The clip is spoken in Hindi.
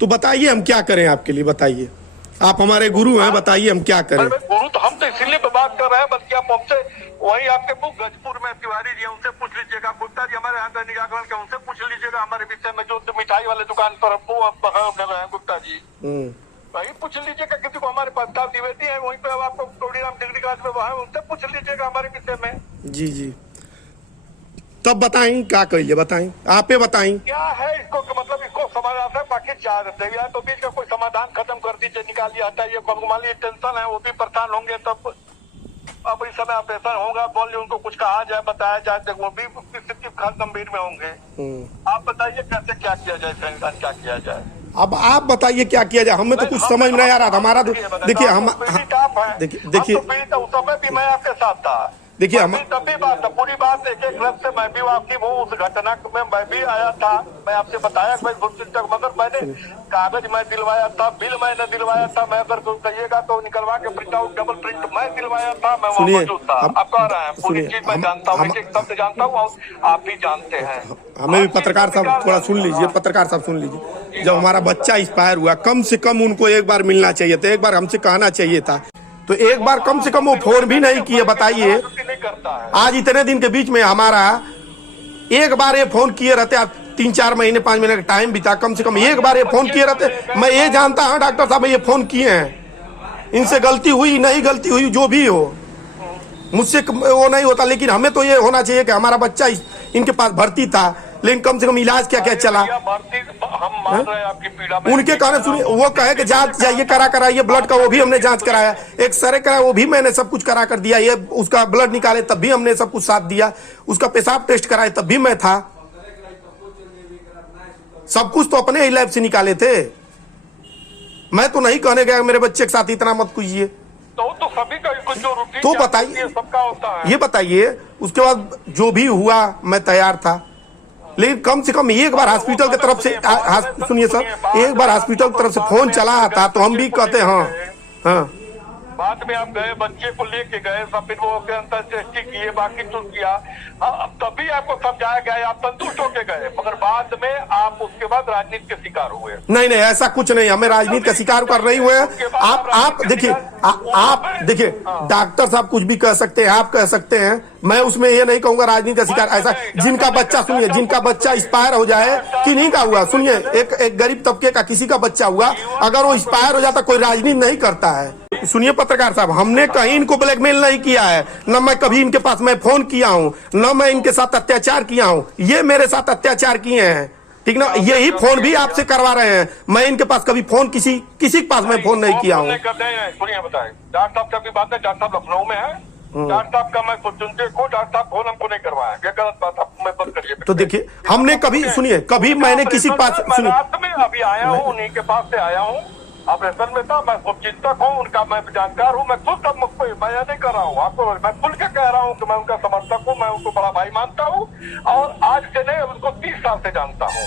तो बताइए हम क्या करें आपके लिए, बताइए। आप हमारे गुरु हैं, बताइए हम क्या करें। गुरु तो हम तो इसीलिए पे बात कर रहे हैं, बल्कि आप हमसे वही आपके गजपुर में तिवारी जी उनसे पूछ लीजिएगा, गुप्ता जी हमारे यहाँ दैनिक जागरण के उनसे पूछ लीजिएगा हमारे विषय में, जो मिठाई वाले दुकान पर गुप्ता जी वही पूछ लीजिएगा। किसी को हमारे प्रस्ताव द्विवेदी है वहीं पे आपको टोडीराम डिग्री कॉलेज में वहाँ उनसे पूछ लीजिएगा हमारे विषय में। जी जी, तब बताएं क्या करिए, बताएं, आपे बताएं क्या है इसको, मतलब इसको समाधान है, बाकी चार देविया तो बीच का कोई समाधान खत्म कर दीजिए, निकालिए, हटाइए। मान लीजिए टेंशन है, वो भी परेशान होंगे, तब अब इस समय ऑपरेशन होगा, बोल उनको कुछ कहा जाए, बताया जाए, वो भी स्थिति खास गंभीर में होंगे। आप बताइए कैसे क्या किया जाए, संविधान क्या किया जाए। अब आप बताइए क्या किया जाए, हमें तो कुछ समझ नहीं आ रहा था। हमारा तो देखिए हम देखिए उस समय भी मैं आपके साथ था, देखिए हम तभी बात था, पूरी बात एक एक रथ से मैं भी वाकिफ हूँ, उस घटना में मैं भी आया था, मैं आपसे बताया मगर मैंने कागज मैं दिलवाया था, बिल मैंने दिलवाया था, मैं अगर कहिएगा तो निकलवा के प्रिंट आउट डबल प्रिंट मैं दिलवाया था, मैं वहाँ मौजूद था। आप कह रहे हैं पूरी चीज मैं जानता हूँ, एक शब्द जानता हूँ, आप भी जानते हैं। हमें भी पत्रकार साहब थोड़ा सुन लीजिए, पत्रकार साहब सुन लीजिए। जब हमारा बच्चा एक्सपायर हुआ, कम से कम उनको एक बार मिलना चाहिए था, एक बार हमसे कहना चाहिए था, तो एक बार कम से कम वो फोन भी नहीं किए। बताइए आज इतने दिन के बीच में हमारा एक बार ये फोन किए रहते, आप 3-4 महीने 5 महीने का टाइम बीता, कम से कम एक बार ये फोन किए रहते। मैं ये जानता हूँ डॉक्टर साहब ये फोन किए हैं, इनसे गलती हुई नहीं गलती हुई जो भी हो, मुझसे वो नहीं होता, लेकिन हमें तो ये होना चाहिए कि हमारा बच्चा इनके पास भर्ती था, लेकिन कम से कम इलाज क्या क्या चला। हम मान रहे हैं आपकी पीड़ा में, उनके कहने सुनिए, वो कहे कि जांच जाइए कराइए ब्लड का, वो भी हमने जांच कराया, एक्सरे कराया, वो भी मैंने सब कुछ करा कर दिया, ये उसका ब्लड निकाले तब भी हमने सब कुछ साथ दिया, उसका पेशाब टेस्ट कराए तब भी मैं था, सब कुछ तो अपने ही लैब से निकाले थे। मैं तो नहीं कहने गया मेरे बच्चे के साथ इतना मत कीजिए, तो सभी का कुछ जो रूटीन तो बताइए, सबका होता है। ये बताइए। उसके बाद जो भी हुआ मैं तैयार था, लेकिन कम से कम एक बार हॉस्पिटल की तरफ से, सुनिए सर, एक बार हॉस्पिटल की तरफ से फोन चला था तो हम भी कहते हाँ। बाद में आप गए, बच्चे को लेके गए, फिर वो अंतर्दृष्टि किए, बाकी तो किया, तभी आपको समझाया गया, आप संतुष्ट होके गए, मगर बाद में आप उसके बाद राजनीति के शिकार हुए। नहीं ऐसा कुछ नहीं, हमें राजनीति का शिकार कर नहीं हुए। आप देखिए, आप देखिए डॉक्टर साहब कुछ भी कह सकते हैं, आप कह सकते हैं, मैं उसमें ये नहीं कहूंगा राजनीति का शिकार। ऐसा जिनका बच्चा, सुनिए, जिनका बच्चा एक्सपायर हो जाए, किन्हीं का हुआ, सुनिए, एक गरीब तबके का किसी का बच्चा हुआ, अगर वो एक्सपायर हो जाता कोई राजनीति नहीं करता है। सुनिए पत्रकार साहब, हमने कहीं इनको ब्लैकमेल नहीं किया है, न मैं कभी इनके पास मैं फोन किया हूं, न मैं इनके साथ अत्याचार किया हूं, ये मेरे साथ अत्याचार किए हैं, ठीक ना। यही फोन भी आपसे करवा रहे हैं, मैं इनके पास कभी फोन किसी के पास मैं फोन नहीं किया हूँ। सुनिए बताएं, डॉक्टर साहब का भी बात है, डॉक्टर साहब लखनऊ में है, डॉक्टर साहब का मैं सुनते को डॉक्टर साहब फोन हमको नहीं करवाया, ये गलत बात आप मैं बंद करिए। तो देखिए हमने कभी, सुनिए, कभी मैंने किसी पास, सुनिए, में अभी आया हूँ, उन्हीं के पास से आया हूँ, ऑपरेशन में था, मैं चिंतक हूँ उनका, मैं जानकार हूँ, मैं खुद तब मुझको मैं नहीं कर रहा हूँ, आपको मैं खुल के कह रहा हूँ कि मैं उनका समर्थक हूँ, मैं उनको बड़ा भाई मानता हूँ, और आज से नहीं उनको 30 साल से जानता हूँ।